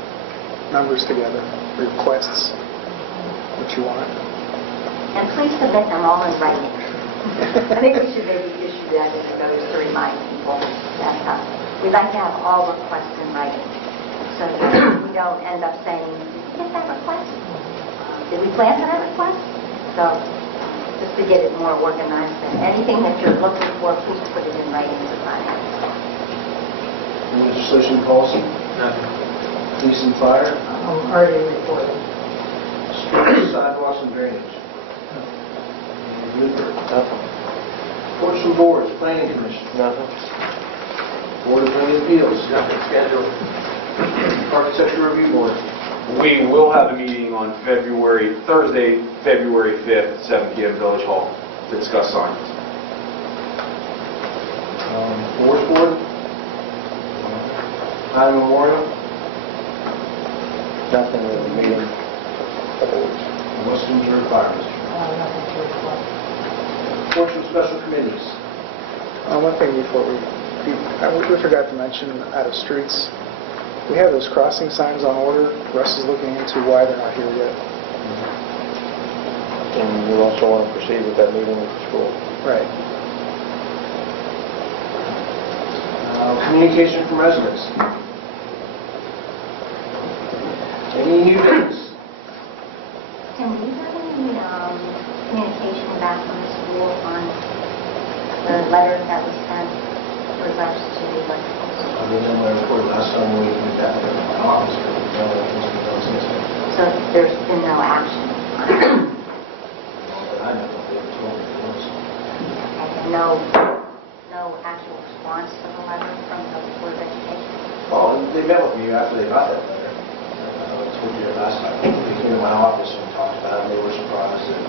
numbers together, requests, what you want. And please submit them all in writing. I think we should maybe issue that as a notice to remind people that we'd like to have all requests in writing, so that we don't end up saying, did we get that request? Did we plan for that request? So, just to get it more organized, and anything that you're looking for, please put it in writing to finance. Legislation policy, Nothing. police and fire, Already reported. streets, sidewalks, and drainage. Reports from boards, planning commission, Nothing. board of zoning appeals, Nothing scheduled. architecture review board. We will have a meeting on Thursday, February 5th at 7 p.m. Village Hall to discuss signs. Forest board, Iowa Memorial, Nothing in the meeting. Western Reserve Fire District. Nothing to report. Reports from special committees. One thing before we forgot to mention out of streets, we have those crossing signs on order. Russ is looking into why they're not here yet. And you also want to proceed with that meeting with the school. Right. Communication from residents. Any new business? Tim, do you have any communication back from the school on the letter that we sent with regards to the electrical? I mean, in my report last time we did that in my office, but no elections were done since then. So there's been no action on it? I know, they were told me it was. And no actual response to the letter from the Board of Education? Well, they met with me after they got that letter. I told you that last time. They came to my office and talked about it. They were surprised that,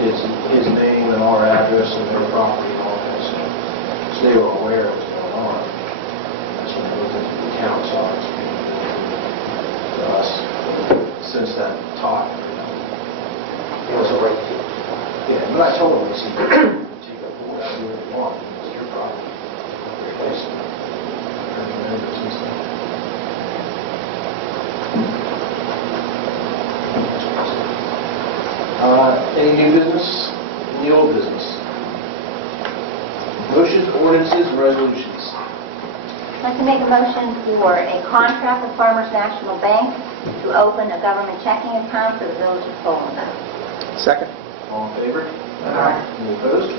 his name and our address and their property and all that stuff. So they were aware of what's going on. That's when they looked into the account, so it's to us since that talk. It was a right to. Yeah, but I told them, they said, take that board out, do what you want. It's your property. Replace it. Any new business? Any old business? Motions, ordinances, and resolutions. I'd like to make a motion for a contract with Farmers National Bank to open a government checking account for the Village of Poland. Second. All in favor? Aye. Any opposed?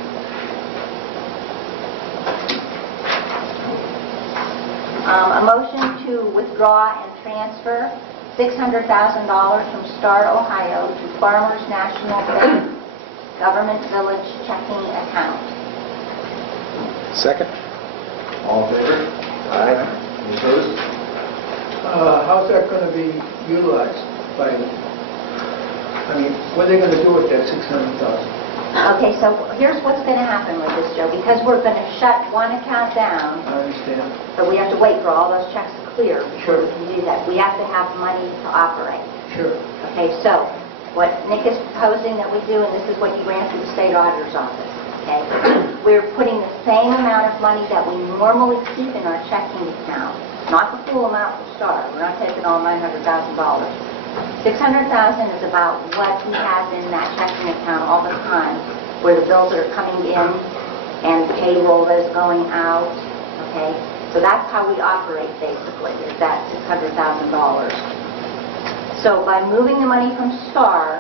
A motion to withdraw and transfer $600,000 from Star, Ohio to Farmers National Bank Government Village Checking Account. Second. All in favor? Aye. Any opposed? How's that going to be utilized by them? I mean, what are they going to do with that $600,000? Okay, so here's what's going to happen with this, Joe. Because we're going to shut one account down, I understand. but we have to wait for all those checks to clear before Sure. we can do that. We have to have money to operate. Sure. Okay, so what Nick is proposing that we do, and this is what he ran through the state auditor's office, okay? We're putting the same amount of money that we normally keep in our checking account, not the full amount for Star. We're not taking all $900,000. $600,000 is about what we have in that checking account all the time, where the bills are coming in and payroll is going out, okay? So that's how we operate, basically, is that $600,000. So by moving the money from Star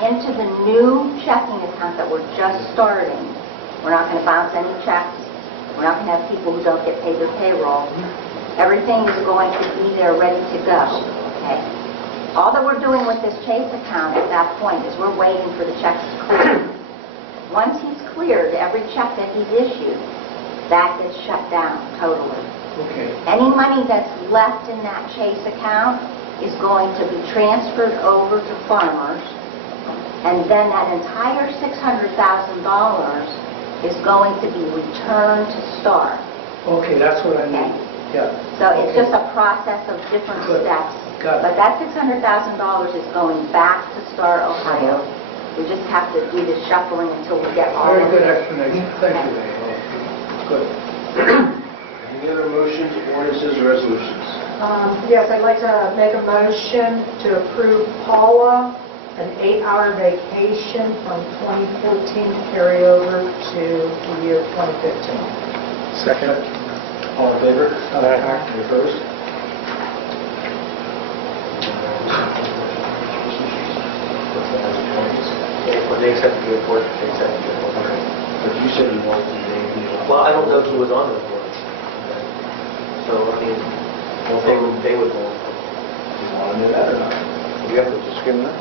into the new checking account that we're just starting, we're not going to bounce any checks, we're not going to have people who don't get paid their payroll. Everything is going to be there ready to go, okay? All that we're doing with this Chase account at that point is we're waiting for the checks to clear. Once he's cleared every check that he's issued, that gets shut down totally. Okay. Any money that's left in that Chase account is going to be transferred over to farmers, and then that entire $600,000 is going to be returned to STAR. Okay, that's what I need. Yeah. So it's Okay. just a process of different Good. steps. Got it. But that $600,000 is going back to STAR Ohio. We just have to do the shuffling until we get all Very of good it. explanation. Thank you, Dave. Good. Any other motions, ordinances, or resolutions? Yes, I'd like to make a motion to approve Paula an 8-hour vacation from 2014 to carry over to the year 2015. Second. All in favor? Aye. Any opposed? When they accepted the report, they accepted the report. But you said you wanted to name the... Well, I don't know who was on the report. So, I mean, they would know. Do you want to know that or not? You have to just give them that.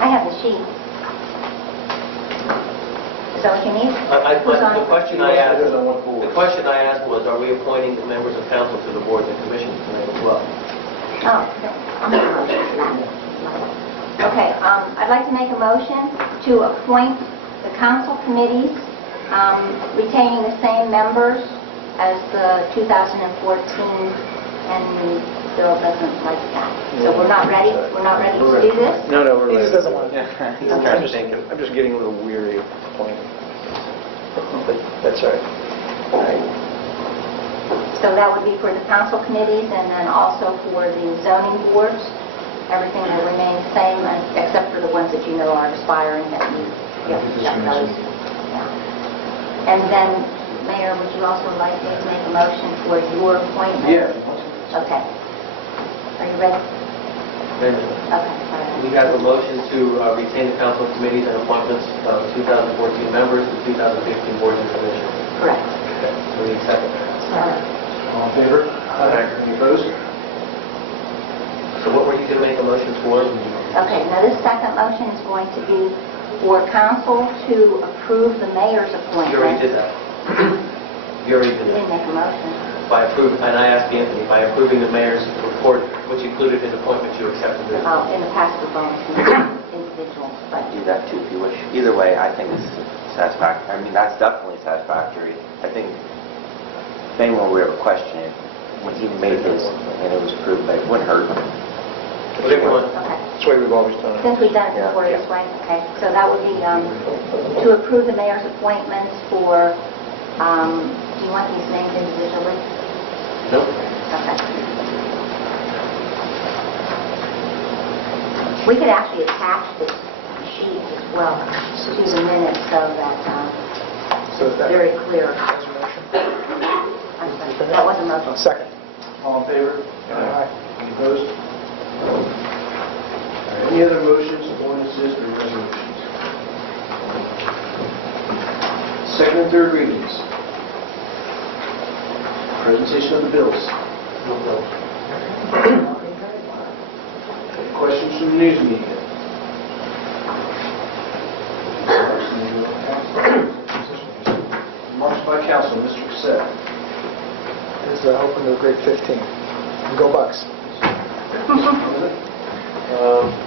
I have the sheet. Is that what you need? Who's on The it? question I asked, It is on what board? the question I asked was, are we appointing the members of council to the boards and commissions tonight as well? Oh, okay. I'll make a motion for that. Okay, I'd like to make a motion to appoint the council committees, retaining the same members as the 2014, and Bill doesn't like that. So we're not ready? We're not ready to do this? No, we're He ready. just doesn't want to. He's trying to think of... I'm just getting a little weary of playing. But that's all right. So that would be for the council committees, and then also for the zoning boards. Everything will remain the same, except for the ones that you know are expiring that you get those. Yeah. And then, Mayor, would you also like me to make a motion for your appointment? Yeah. Okay. Are you ready? Wait a minute. Okay. all right. We have a motion to retain the council committees and appointments of 2014 members to 2015 boards and commissions. Correct. Okay, so we need a second. All in favor? Any opposed? So what were you going to make a motion for? Okay, now this second motion is going to be for council to approve the mayor's appointment. You already did that. You already You did didn't that. make a motion. By approving, and I asked Anthony, by approving the mayor's report, which included his appointment, you accepted it. In the past, we're going to individuals, but Do that too if you wish. Either way, I think it's satisfactory. I mean, that's definitely satisfactory. I think if anyone would ever question it, when he made this and it was approved, it wouldn't hurt. Whatever you want. okay. That's the way we've always done it. Since we've done it Yeah. before this way, okay. So that would be to approve the mayor's appointments for, do you want these named individually? No? Okay. We could actually attach this sheet as well to the minutes so that So it's that very clear. that's a motion. I'm sorry, that was a motion. Second. All in favor? Aye. Any opposed? All right, any other motions, ordinances, or resolutions? Second and third readings. Presentation of the bills. Any questions from the news media? Remarks by council, Mr. Cassett. Is open to grade 15. Go Bucks.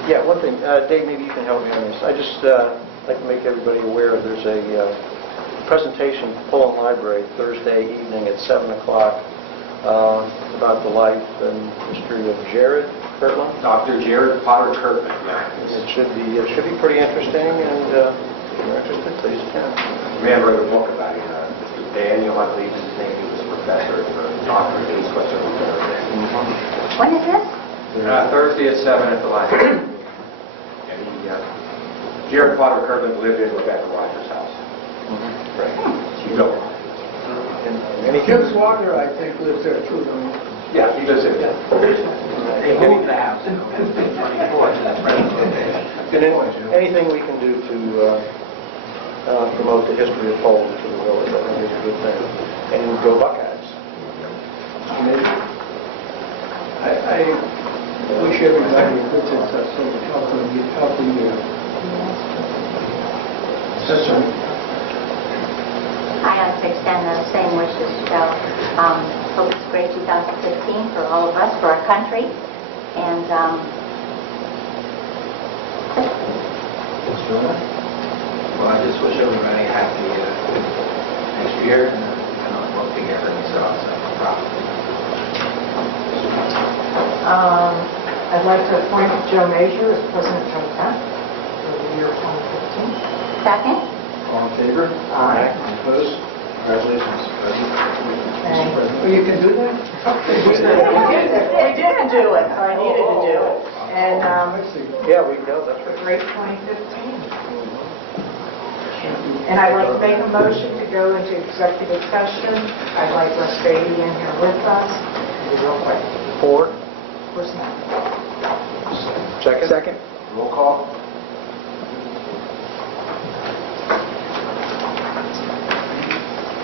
Yeah, one thing, Dave, maybe you can help me on this. I just like to make everybody aware there's a presentation at Poland Library Thursday evening at 7 o'clock about the life and history of Jared Kirtland. Dr. Jared Potter Kirkman. It should be pretty interesting, and if you're interested, please attend. Man wrote a book about it. Mr. Daniel, I believe his name, he was a professor for doctorate in East Western Thursday. When is this? Thursday at 7 at the library. And Jared Potter Kirkman lived in Rebecca Rogers' house. Right. You know her. And he Jim Swagger, I think, lives there too, don't you? Yeah, he lives there. They moved the house in 24. anything we can do to promote the history of Poland to the village, I think is a good thing. And go Buckeyes. I Wish everybody good success, so healthy year. Sister. I have to extend those same wishes, Joe. Hope it's a great 2015 for all of us, for our country, and Well, I just wish everybody a happy next year and work together and so on. I'd like to appoint Joe Major as President Pro Tem for the year 2015. second. All in favor? Aye. Any opposed? Congratulations, President. Thank you. Oh, you can do that? We didn't do it, so I needed to do it. And Yeah, we know, that's a right. great 2015. And I'd like to make a motion to go into executive session. I'd like Russ Beatty in here with us. Real quick. Four. Personnel. Second? Roll call.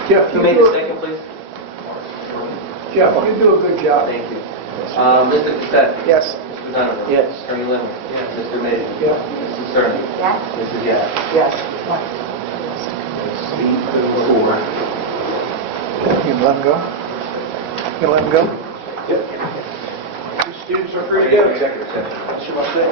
Jeff, Who made the second, please? Jeff, you do a good job. Thank you. Mr. Cassett? Yes. Mr. Donovan? Yes. Attorney Lemon? Yes. Mr. Mays? Yeah. Mrs. Cerny? Yes. Mrs. Yap? Yes. You can let them go? You can let them go? Students are free to go. Executive session. That's what I say.